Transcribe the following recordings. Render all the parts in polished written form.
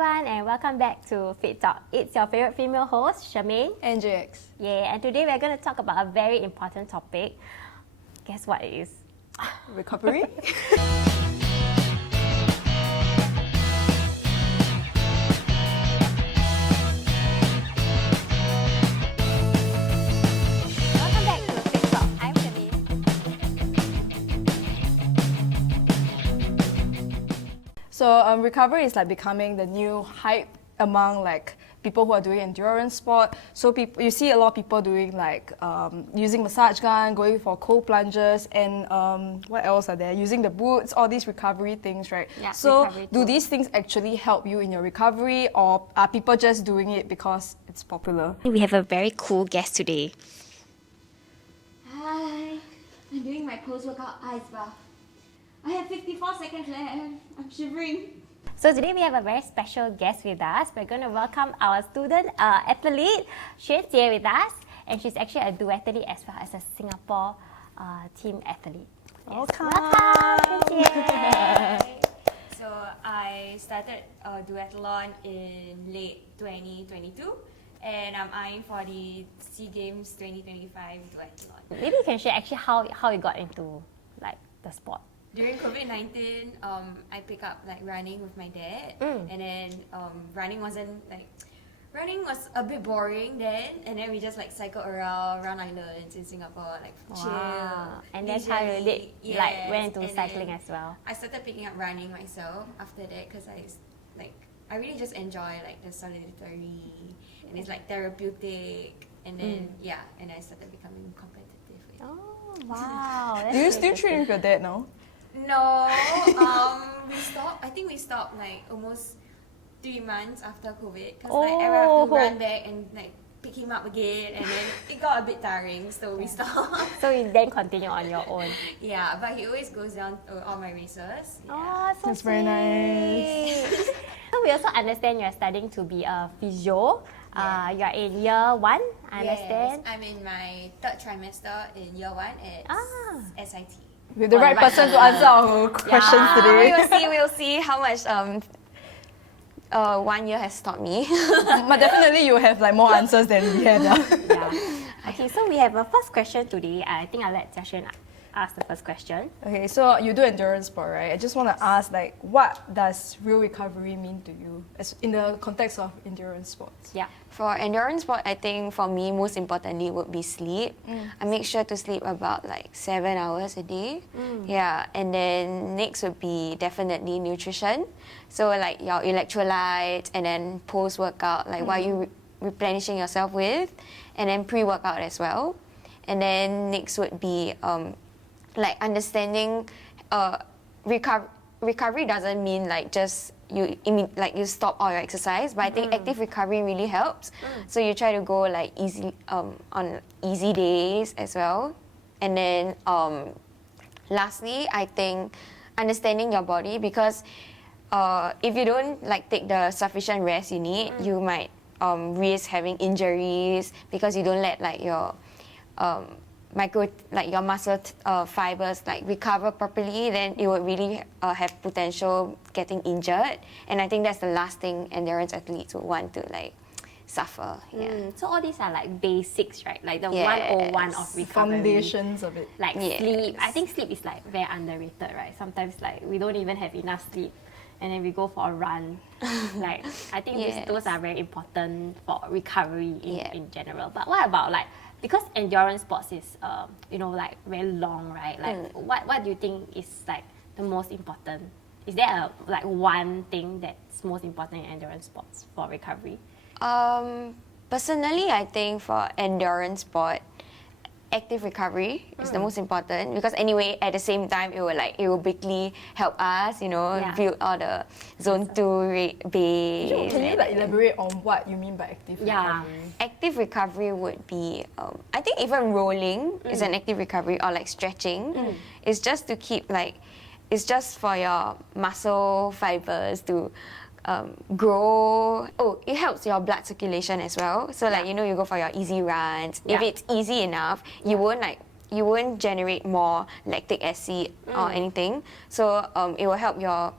everyone, and welcome back to Fit Talk. It's your favorite female host, Charmaine And JX. Yeah, and today we're going to talk about a very important topic. Guess what it is? Recovery. Welcome back to Fit Talk. I'm Charmaine. So recovery is like becoming the new hype among like people who are doing endurance sport. So you see a lot of people doing like using massage gun, going for cold plunges, and what else are there? Using the boots, all these recovery things, right? Yeah, so do these things actually help you in your recovery, or are people just doing it because it's popular? We have a very cool guest today. Hi, I'm doing my post-workout ice bath. I have 54 seconds left. I'm shivering. So today we have a very special guest with us. We're going to welcome our student athlete, Xuan Jie, with us. And she's actually a duathlete as well as a Singapore team athlete. Welcome. Welcome, Xuan Jie. So I started duathlon in late 2022 and I'm eyeing for the SEA Games 2025 duathlon. Maybe you can share actually how you got into like the sport. During COVID-19, I picked up like running with my dad, and then running was a bit boring then, and then we just like cycled around islands in Singapore, like chill. And that's how you like went into cycling as well. I started picking up running myself after that because I really just enjoy like the solitary, and it's like therapeutic, and then and I started becoming competitive. Oh wow! Do you still train with your dad now? No, we stopped. I think we stopped like almost 3 months after COVID because like I have to run back and like pick him up again, and then it got a bit tiring, so we stopped. So you then continue on your own. Yeah, but he always goes down to all my races. Yeah. Oh, so That's very nice. So we also understand you're studying to be a physio. You're in year 1, I understand. Yes, I'm in my 3rd trimester in year 1 at SIT. With the right person to answer our questions today. We'll see how much 1 year has taught me. But definitely you have like more answers than we have. Yeah. Okay, so we have a first question today. I think I'll let Jia Xuan ask the first question. Okay, so you do endurance sport, right? I just want to ask, like, what does real recovery mean to you as in the context of endurance sports? Yeah. For endurance sport, I think for me, most importantly would be sleep. I make sure to sleep about like 7 hours a day. Yeah, and then next would be definitely nutrition. So like your electrolytes, and then post-workout, like what you replenishing yourself with, and then pre-workout as well. And then next would be like understanding recovery doesn't mean like just you stop all your exercise, but I think active recovery really helps. So you try to go like easy on easy days as well. And then lastly, I think understanding your body, because if you don't like take the sufficient rest you need, you might risk having injuries because you don't let like your your muscle fibers like recover properly. Then it would really have potential getting injured, and I think that's the last thing endurance athletes would want to like suffer. So all these are like basics, right? Like the 101 of recovery. Foundations of it. Like sleep. I think sleep is like very underrated, right? Sometimes like we don't even have enough sleep, and then we go for a run. Like I think those are very important for recovery in general. But what about like, because endurance sports is like very long, right? Like what do you think is like the most important? Is there like one thing that's most important in endurance sports for recovery? Personally, I think for endurance sport, active recovery is the most important, because anyway at the same time it will quickly help us build all the zone 2 base. Can you like elaborate on what you mean by active recovery? Active recovery would be I think even rolling is an active recovery, or like stretching. It's just to keep it's just for your muscle fibers to grow. It helps your blood circulation as well. So you go for your easy runs. If it's easy enough, you won't generate more lactic acid or anything. So it will help your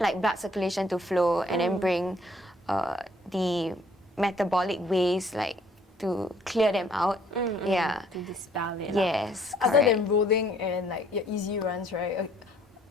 like blood circulation to flow and then bring the metabolic waste like to clear them out. Yeah. To dispel it. Yes. Other correct. than rolling and like your easy runs, right?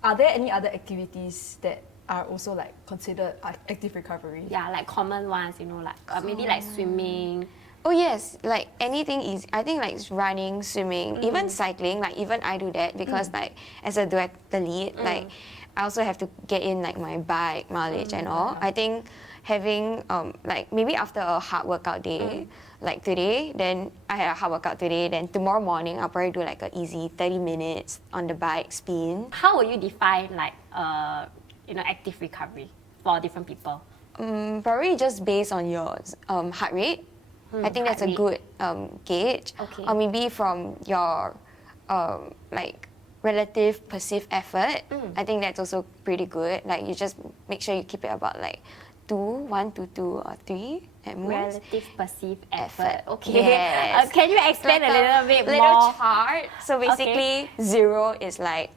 Are there any other activities that are also like considered active recovery? Yeah, like common ones, you know, like maybe like swimming. Oh yes, like anything is. I think like running, swimming, even cycling. Like even I do that because like as a duathlete, like I also have to get in like my bike mileage and all. I think having like maybe after a hard workout day, like today, then I had a hard workout today. Then tomorrow morning I'll probably do like an easy 30 minutes on the bike spin. How would you define like active recovery for different people? Probably just based on your heart rate. I think that's a good gauge. Okay. Or maybe from your like relative perceived effort. I think that's also pretty good. Like you just make sure you keep it about like 1 to 2 or 3 at most. Relative perceived effort. Okay. Yes. Can you explain Like a little bit little more? chart. So basically, 0 is like,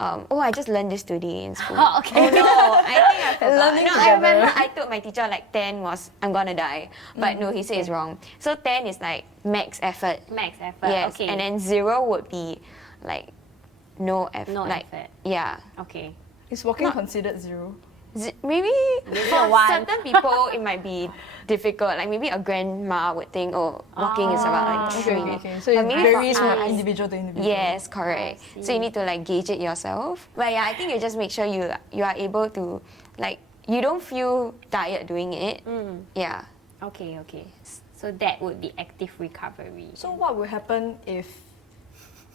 I just learned this today in school. Oh, okay. Oh no, I think I forgot. Learning No, I together. remember I told my teacher like 10 was I'm gonna die, but no, he said it's wrong. So 10 is like max effort. Max effort. Yes, Okay. and then 0 would be like no effort. No like, effort. Yeah. Okay. Is walking considered 0? Maybe for a 1. certain people it might be difficult. Like maybe a grandma would think, walking is about like 3. Okay. So But it maybe varies for from us- individual to individual. Yes, correct. So you need to like gauge it yourself. But yeah, I think you just make sure you are able to like you don't feel tired doing it. Yeah. Okay. So that would be active recovery. So what will happen if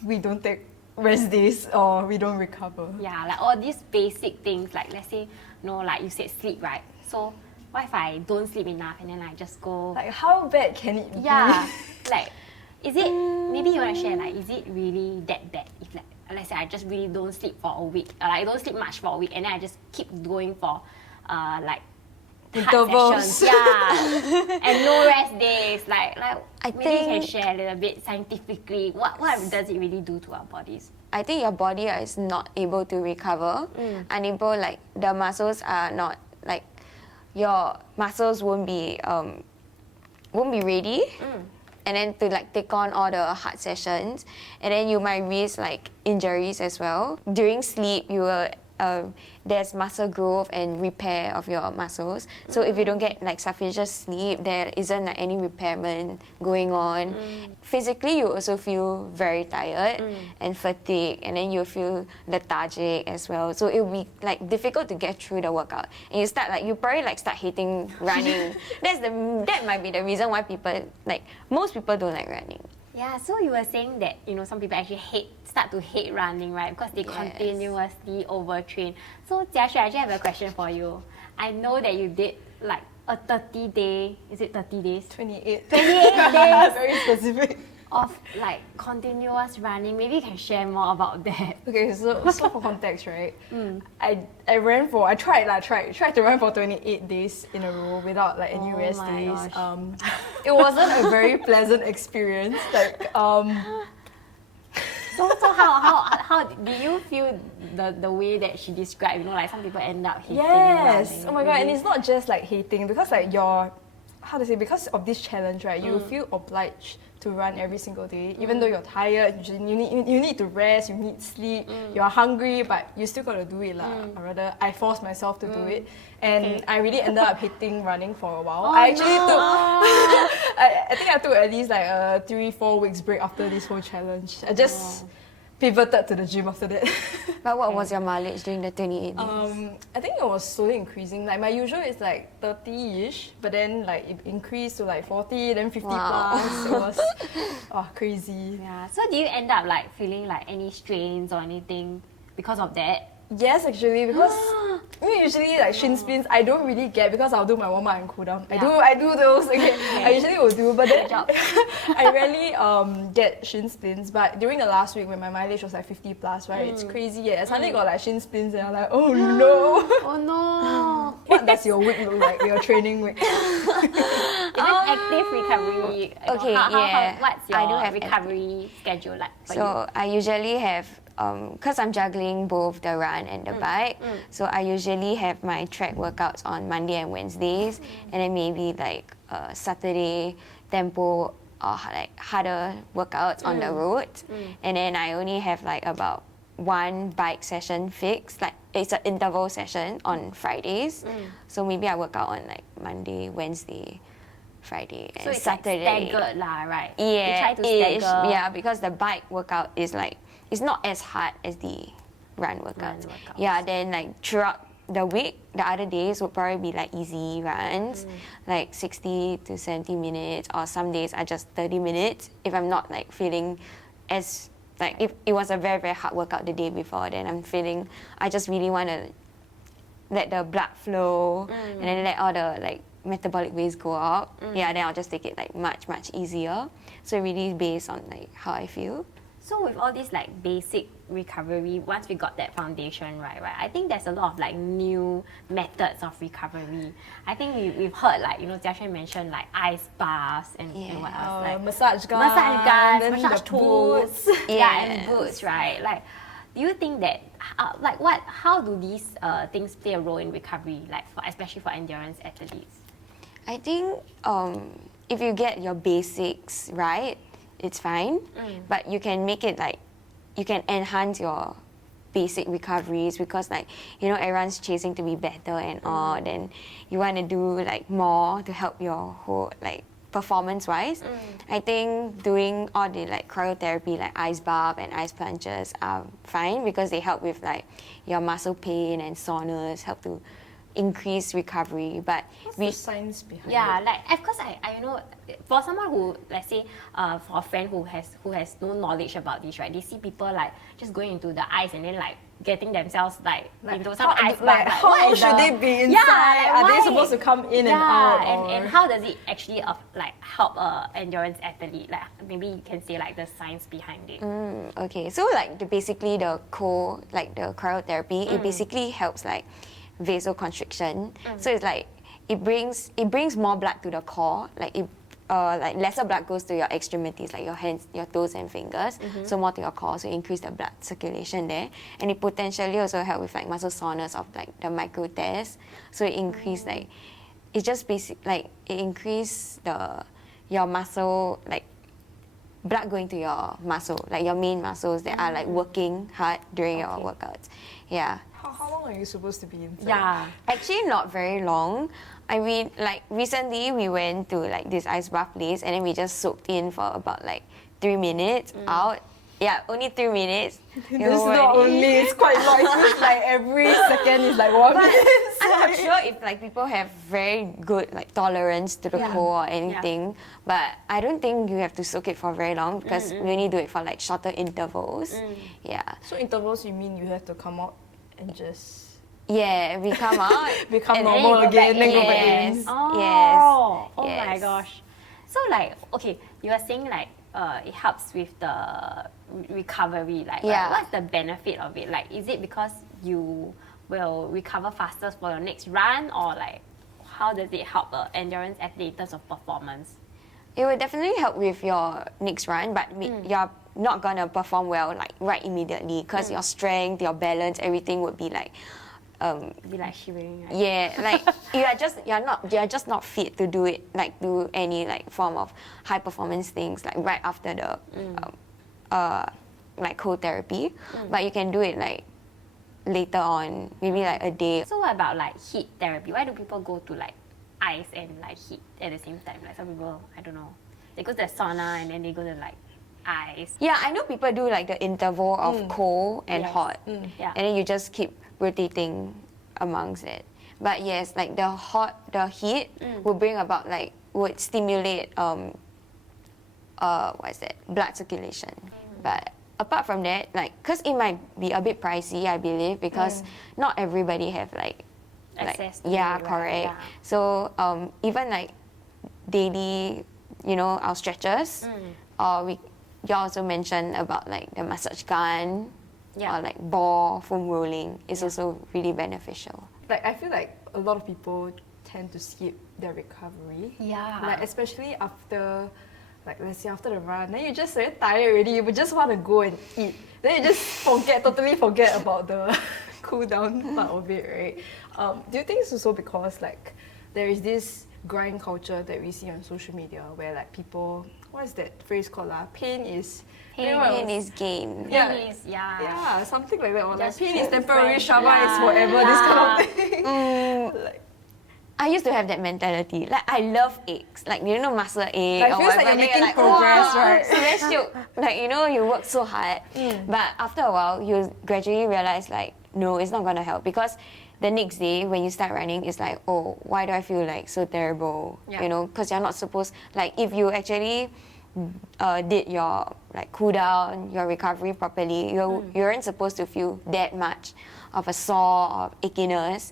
we don't take rest days or we don't recover? Yeah, like all these basic things, like let's say, like you said sleep, right? So what if I don't sleep enough and then I just go? Like how bad can it be? Yeah, like is it? Maybe you wanna share like, is it really that bad? If like let's say I just really don't sleep for a week, like I don't sleep much for a week, and then I just keep going for, like. hard Intervals. sessions, yeah, and no rest days. Like I maybe you can think- share a little bit scientifically what does it really do to our bodies? I think your body is not able to recover. Unable, like the muscles are not like your muscles won't be ready. And then to like take on all the hard sessions, and then you might risk like injuries as well. During sleep, you will there's muscle growth and repair of your muscles. So if you don't get like sufficient sleep, there isn't like any repairment going on. Physically, you also feel very tired and fatigued, and then you feel lethargic as well. So it will be like difficult to get through the workout, and you probably like start hating running. That might be the reason why most people don't like running. Yeah, so you were saying that some people actually start to hate running, right? Because they Yes. continuously overtrain. So Jiaxue, I actually have a question for you. I know that you did like a 30-day, is it 30 days? 28. 28 days Very specific. of like continuous running. Maybe you can share more about that. Okay, so for context, right? I tried to run for 28 days in a row without like any Oh rest my days. gosh. It wasn't a very pleasant experience. Like So how do you feel the way that she described? Like some people end up hating yes. running. Oh my god, and Really? it's not just like hating because like because of this challenge, right? You feel obliged to run every single day, even though you're tired. You need to rest. You need sleep. You're hungry, but you still gotta do it, lah. Or rather, I forced myself to do it, and I really ended up hating running for a while. I actually took. I think I took at least like a 3-4 weeks break after this whole challenge. I just pivoted to the gym after that. But what was your mileage during the 28 days? I think it was slowly increasing. Like my usual is like 30-ish, but then like it increased to like 40, then 50 Wow. plus. It was crazy. Yeah. So do you end up like feeling like any strains or anything because of that? Yes, actually, because usually like shin splints I don't really get because I'll do my warm up and cool down. I do those. Okay, I usually will do, but then I rarely get shin splints. But during the last week when my mileage was like 50 plus, right, it's crazy. Yeah, I suddenly got like shin splints and I'm like, oh no. Oh no. What does your week look like? Your training week? Even active recovery. Okay, yeah. What's I do your have recovery schedule like for you? So I usually have because I'm juggling both the run and the bike, so I usually have my track workouts on Monday and Wednesdays, and then maybe like Saturday tempo or like harder workouts on the road, and then I only have like about one bike session fixed, like it's an interval session on Fridays, so maybe I work out on like Monday, Wednesday, Friday, and So it's Saturday. like staggered lah, right? Yeah, You try to ish. stagger. Yeah, because the bike workout is like, it's not as hard as the run workouts. Yeah, then like throughout the week, the other days would probably be like easy runs, like 60 to 70 minutes, or some days are just 30 minutes if I'm not like feeling as, like if it was a very, very hard workout the day before, then I'm feeling, I just really want to let the blood flow and then let all the like metabolic waste go up. Yeah, then I'll just take it like much, much easier. So really based on like how I feel. So with all this like basic recovery, once we got that foundation right, I think there's a lot of like new methods of recovery. I think we've heard like, you know, Jia Xuan mentioned like ice baths and what else? Like massage guns, massage then massage the tools. boots. Yeah, and boots, right? Like, do you think that, how do these things play a role in recovery, like especially for endurance athletes? I think if you get your basics right, it's fine. But you can make it like, you can enhance your basic recoveries, because like, you know, everyone's chasing to be better and all, then you want to do like more to help your whole like performance wise. I think doing all the like cryotherapy, like ice bath and ice plunges are fine, because they help with like your muscle pain and soreness, help to increase recovery. But What's the science behind Yeah, it? like of course I know for someone who, let's say for a friend who has no knowledge about this, right? They see people like just going into the ice and then like getting themselves like into some ice bath. Like, how what is should the- they be inside? Yeah, Are they why? supposed to come in and Yeah, out? and or- how does it actually like help a endurance athlete? Like maybe you can say like the science behind it. Okay, so like basically the cryotherapy, it basically helps like vasoconstriction. So it's like it brings more blood to the core, like like lesser blood goes to your extremities, like your hands, your toes and fingers, so more to your core, so increase the blood circulation there, and it potentially also help with like muscle soreness of like the micro tears, so it increase like, it just it increase your muscle, like blood going to your muscle, like your main muscles that are like working hard during your workouts. Yeah. How long are you supposed to be inside? Yeah. Actually, not very long. I mean, like recently we went to like this ice bath place, and then we just soaked in for about like 3 minutes out. Yeah, only 3 minutes. This is not only, it's quite long. It feels like every second is like 1 minute. I'm not sure if like people have very good like tolerance to the cold or anything, but I don't think you have to soak it for very long, because we only do it for like shorter intervals. Yeah. So intervals, you mean you have to come out and just Yeah, we come out. become and normal then you go back again, then go back Yes. in? Oh, oh my Yes. gosh. So like, okay, you are saying like it helps with the recovery. Like, Yeah. what's the benefit of it? Like, is it because you will recover faster for your next run, or like, how does it help an endurance athlete in terms of performance? It will definitely help with your next run, but you're not gonna perform well like right immediately, because your strength, your balance, everything would be like, Be like shivering, right? yeah, like you're just not fit to do it, like do any like form of high performance things like right after the like cold therapy, but you can do it like later on, maybe like a day. So what about like heat therapy? Why do people go to like ice and like heat at the same time? Like some people, I don't know, they go to the sauna and then they go to like ice. Yeah, I know people do like the interval of cold and Yes. hot, Yeah. and then you just keep rotating amongst it. But yes, like the heat would bring about like, would stimulate blood circulation. But apart from that, like, cause it might be a bit pricey, I believe, because not everybody have like Access to yeah, it, right? correct. Yeah. So even like daily, you know, our stretches, or you also mentioned about like the massage gun, or like ball foam rolling is also really beneficial. Like, I feel like a lot of people tend to skip their recovery. Yeah. Like, especially after like let's say after the run, then you're just very tired already, you just want to go and eat. Then you just totally forget about the cool down part of it, right? Do you think it's also because like there is this grind culture that we see on social media where like people, what is that phrase called? Pain is Pain is gain. Yeah. Pain is, Yeah, something like that. Or like Just pain is true temporary, friends, Shaba is forever, this kind of thing. Like, I used to have that mentality. Like, I love aches. Like, you know, muscle ache Like, or feels like whatever. you're Then making progress, "Wow, right?" So very shiok. Like, you know, you work so hard. But after a while, you gradually realize, like, no, it's not going to help. Because the next day, when you start running, it's like, oh, why do I feel like so terrible? Yeah. You know, because you're not supposed... Like, if you actually did your like cool down, your recovery properly, you aren't supposed to feel that much of a sore or achiness,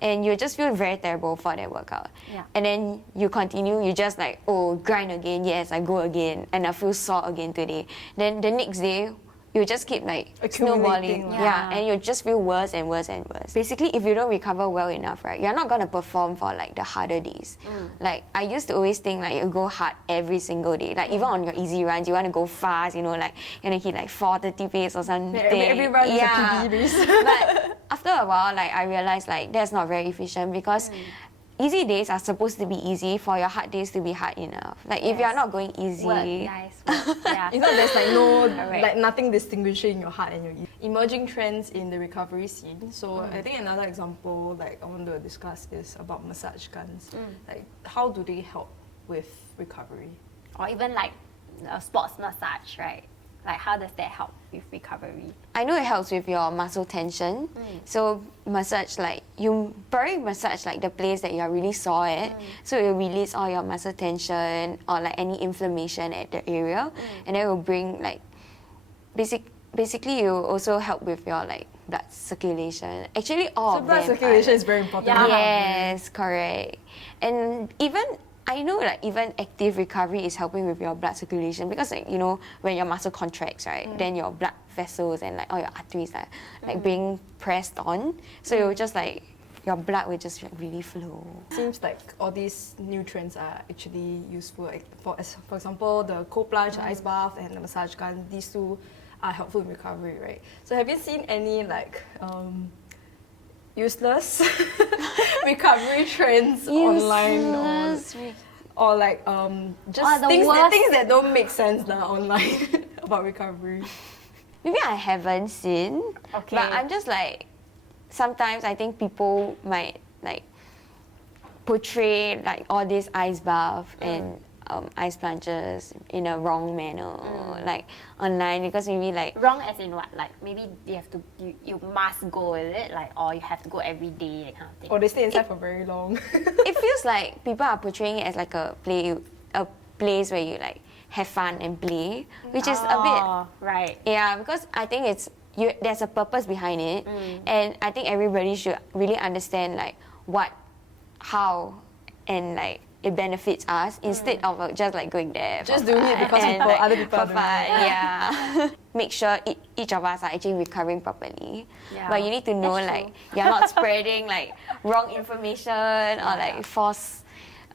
and you just feel very terrible for that workout. Yeah. And then you continue, you just like, oh, grind again, yes, I go again, and I feel sore again today. Then the next day, you just keep like Accumulating, snowballing, like- yeah, and you just feel worse and worse and worse. Basically, if you don't recover well enough, right, you're not gonna perform for like the harder days. Like I used to always think like you go hard every single day. Like even on your easy runs, you want to go fast, you know, like you want to hit like 4:30 pace or something. every run is a PB race. But after a while, like I realized like that's not very efficient because. Easy days are supposed to be easy for your hard days to be hard enough. Like if you're not going easy, Nice word. Yeah. It's not there's like no Correct. like nothing distinguishing your heart and your emerging trends in the recovery scene. So I think another example like I want to discuss is about massage guns. Like how do they help with recovery? Or even like a sports massage, right? Like how does that help with recovery? I know it helps with your muscle tension. So massage like you probably massage like the place that you're really sore at. So it will release all your muscle tension or like any inflammation at the area, and then it will bring like basically you also help with your like blood circulation. Actually, all So of blood them circulation are, is very important. Yeah. Yes, correct. And even I know like even active recovery is helping with your blood circulation because like you know when your muscle contracts, right, then your blood vessels and like all your arteries are like being pressed on. So you'll just like your blood will just like, really flow. Seems like all these new trends are actually useful. Like, for example, the cold plunge, ice bath, and the massage gun. These two are helpful in recovery, right? So have you seen any like useless recovery trends online or like just the things worst. that don't make sense online about recovery? Maybe I haven't seen, Okay. but I'm just like sometimes I think people might like portray like all these ice bath and ice plunges in a wrong manner, like online because maybe like Wrong as in what? Like maybe you must go, is it? Like or you have to go every day, that kind of thing. Or they stay inside for very long. it feels like people are portraying it as like a place where you like have fun and play, which is a Oh, right. bit because I think there's a purpose behind it, and I think everybody should really understand like how and like it benefits us instead of just like going there Just for doing it fun because and, like, other people are for doing it. fun. Yeah. Make sure each of us are actually recovering properly. Yeah. But you need to know That's like true. you're not spreading like wrong information or like false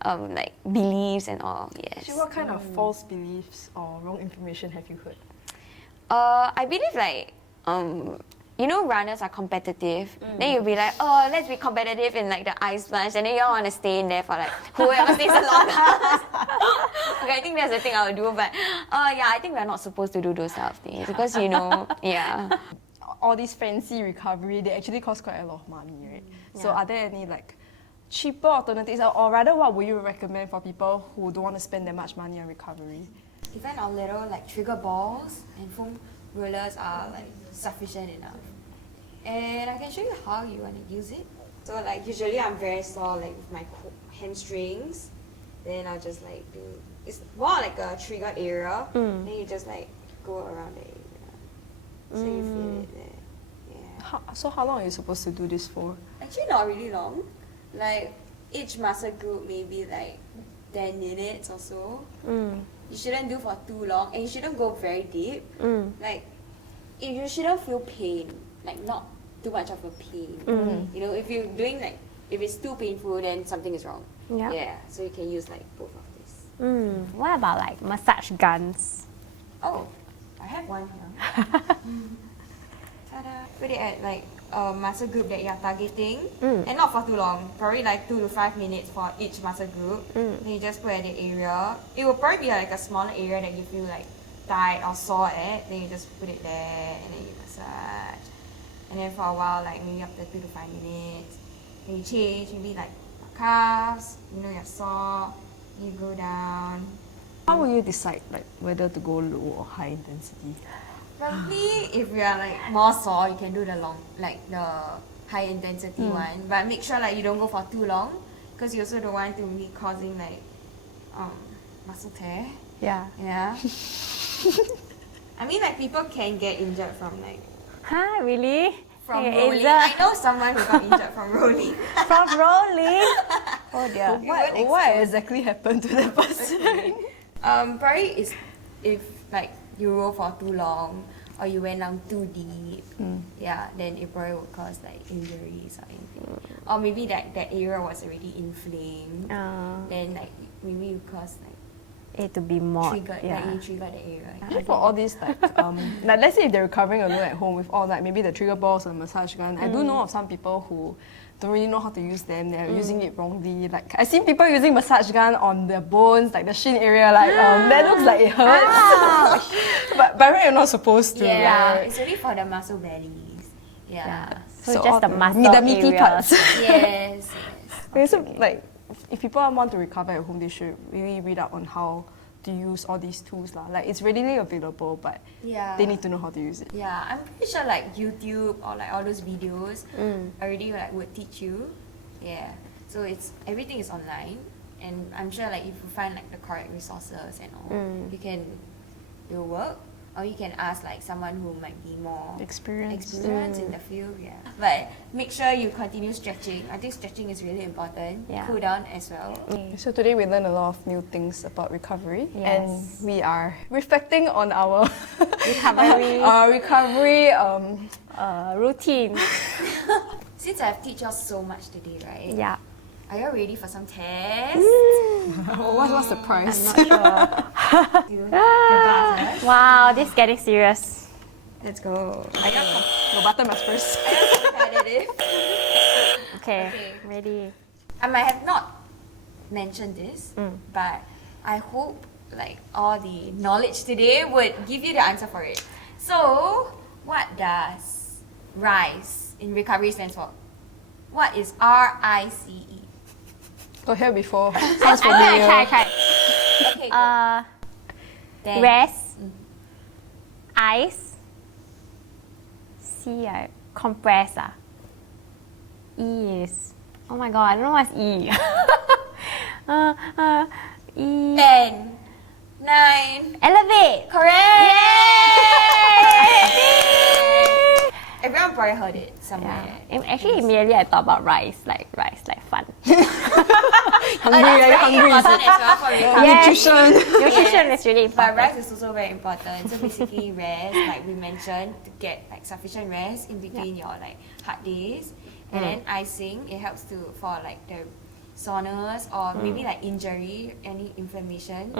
like beliefs and all. Yes. So what kind of false beliefs or wrong information have you heard? I believe like you know runners are competitive. Then you'll be like, oh, let's be competitive in like the ice plunge, and then you all want to stay in there for like whoever stays the longest. Okay, I think that's the thing I would do, but I think we're not supposed to do those type of things because you know, All these fancy recovery, they actually cost quite a lot of money, right? So are there any like cheaper alternatives, or rather what would you recommend for people who don't want to spend that much money on recovery? Even our little like trigger balls and foam rollers are like sufficient enough. And I can show you how you want to use it. So like usually I'm very sore like with my hamstrings. Then I'll just like do, it's more like a trigger area. Then you just like go around the area. So you feel it there. Yeah. So how long are you supposed to do this for? Actually not really long. Like each muscle group maybe like 10 minutes or so. You shouldn't do for too long and you shouldn't go very deep. Like you shouldn't feel pain, like not too much of a pain. You know, if you're doing like, if it's too painful then something is wrong. Yeah. Yeah, so you can use like both of this. What about like massage guns? Oh, I have one here. Ta-da. Put it at like a muscle group that you're targeting, and not for too long. Probably like 2 to 5 minutes for each muscle group. Then you just put at the area. It will probably be like a smaller area that you feel like tight or sore at. Then you just put it there, and then you massage. And then for a while, like maybe after 2 to 5 minutes, then you change. Maybe like calves. You know you're sore. You go down. How will you decide like whether to go low or high intensity? Probably if you are like more sore, you can do the the high intensity one. But make sure like you don't go for too long, because you also don't want to be causing like muscle tear. Yeah. Yeah. I mean like people can get injured from like Huh? Really? from Hey, rolling. Aza. I know someone who got injured from rolling. From rolling? Oh dear. What exactly happened to that person? Probably is if like you roll for too long or you went down too deep, yeah, then it probably would cause like injuries or anything. Or maybe that area was already inflamed, then like maybe you cause like It to be more. triggered, Yeah. like you triggered the area. For all these like let's say if they're recovering alone at home with all like maybe the trigger balls or massage gun, I do know of some people who don't really know how to use them. They're using it wrongly. Like I've seen people using massage gun on their bones, like the shin area. Like that looks like it hurts. but by right, you're not supposed to. Yeah, Right? it's really for the muscle bellies. Yeah. So, So just all the the muscle meaty areas. parts. Yes. Okay, so like if people want to recover at home, they should really read up on how to use all these tools lah. Like it's readily available, but Yeah. they need to know how to use it. Yeah, I'm pretty sure like YouTube or like all those videos already like would teach you. Yeah. So everything is online, and I'm sure like if you find like the correct resources and all, it will work. Or you can ask like someone who might be more Experience. in the field. Yeah. But make sure you continue stretching. I think stretching is really important. Yeah. Cool down as well. So today we learned a lot of new things about recovery, Yes. and we are reflecting on our Recovery. recovery. Routine. Since I've teach you so much today, right? Yeah. Are you ready for some tests? What's the price? Not sure. You have glasses. Wow, this is getting serious. Let's go. The button must first. Competitive. Okay, Okay. ready. I might have not mentioned this, but I hope like all the knowledge today would give you the answer for it. So, what does RICE in recovery stands for? What is RICE? Got here before. I try. Okay, go. Then- Rest. Ice. C, compress. E is. Oh my god, I don't know what's E. E. 10, 9. Elevate. Correct! Everyone probably heard it somewhere. Yeah. Actually, immediately I thought about rice, like fun. Hungry, are you Very hungry? important as well for recovery. Yes. Nutrition. Nutrition is really But important. rest is also very important. So basically rest, like we mentioned, to get like sufficient rest in between your like hard days. And then icing, it helps for like the soreness or maybe like injury, any inflammation.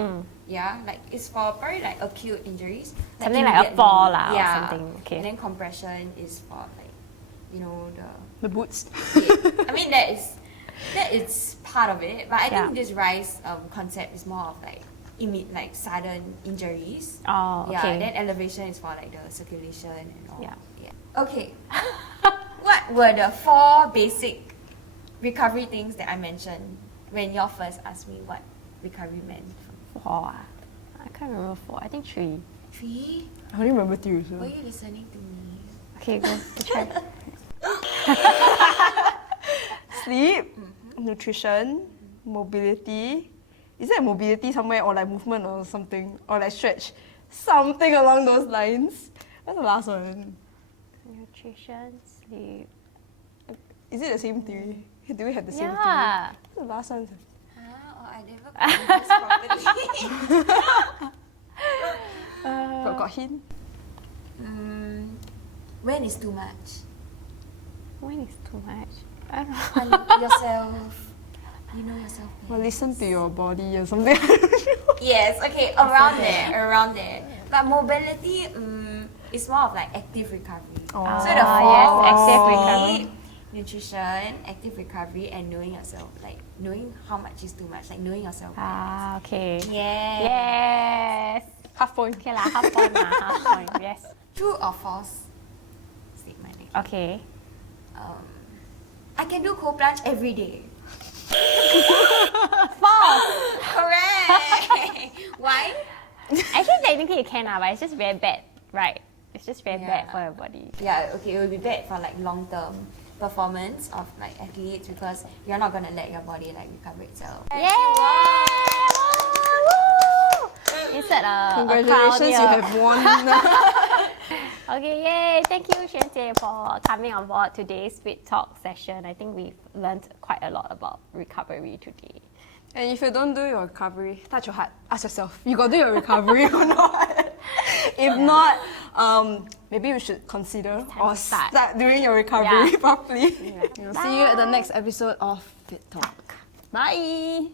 Yeah, like it's for probably like acute injuries. Something like a immediately. fall lah or something. Okay. And then compression is for like, you know, The boots. I mean that is part of it, but I Yeah. think this RICE concept is more of like sudden injuries. Oh, Yeah, okay. then elevation is for like the circulation and all. Yeah. Okay. What were the 4 basic recovery things that I mentioned when you first asked me what recovery meant? 4. I can't remember 4. I think 3. 3? I only remember 3. So. Were you listening to me? Okay, go. Try. Sleep, nutrition, mobility. Is there mobility somewhere or like movement or something? Or like stretch? Something along those lines. What's the last one? Nutrition, sleep. Is it the same 3? Do we have the same 3? Yeah. What's the last one? Oh, I never got this properly. Got hint? When is too much? When is too much? I don't know. On yourself. You know yourself Well, best. listen to your body or something. Yes, okay, around there. But mobility is more of like active recovery. Oh. So the four yes, was active recovery. sleep, nutrition, active recovery, and knowing yourself. Like knowing how much is too much. Like knowing yourself. Ah, okay. Yeah. Yes. Half point. Okay lah, half point lah, half point. Yes. True or false statement. Okay. I can do cold plunge every day. False. Correct. Why? Actually, technically you can lah, but it's just very bad, right? It's just very bad for your body. Yeah, okay, it will be bad for like long-term performance of like athletes because you're not gonna let your body like recover itself. Yeah! Woo! Insert a Congratulations, crowd you here. have won. Okay, yay! Thank you, Xuan Jie, for coming on board today's Fit Talk session. I think we've learned quite a lot about recovery today. And if you don't do your recovery, touch your heart. Ask yourself, you got to do your recovery or not? If not, maybe you should consider or to start. start doing your recovery Yeah. properly. Yeah. See you at the next episode of Fit Talk. Bye.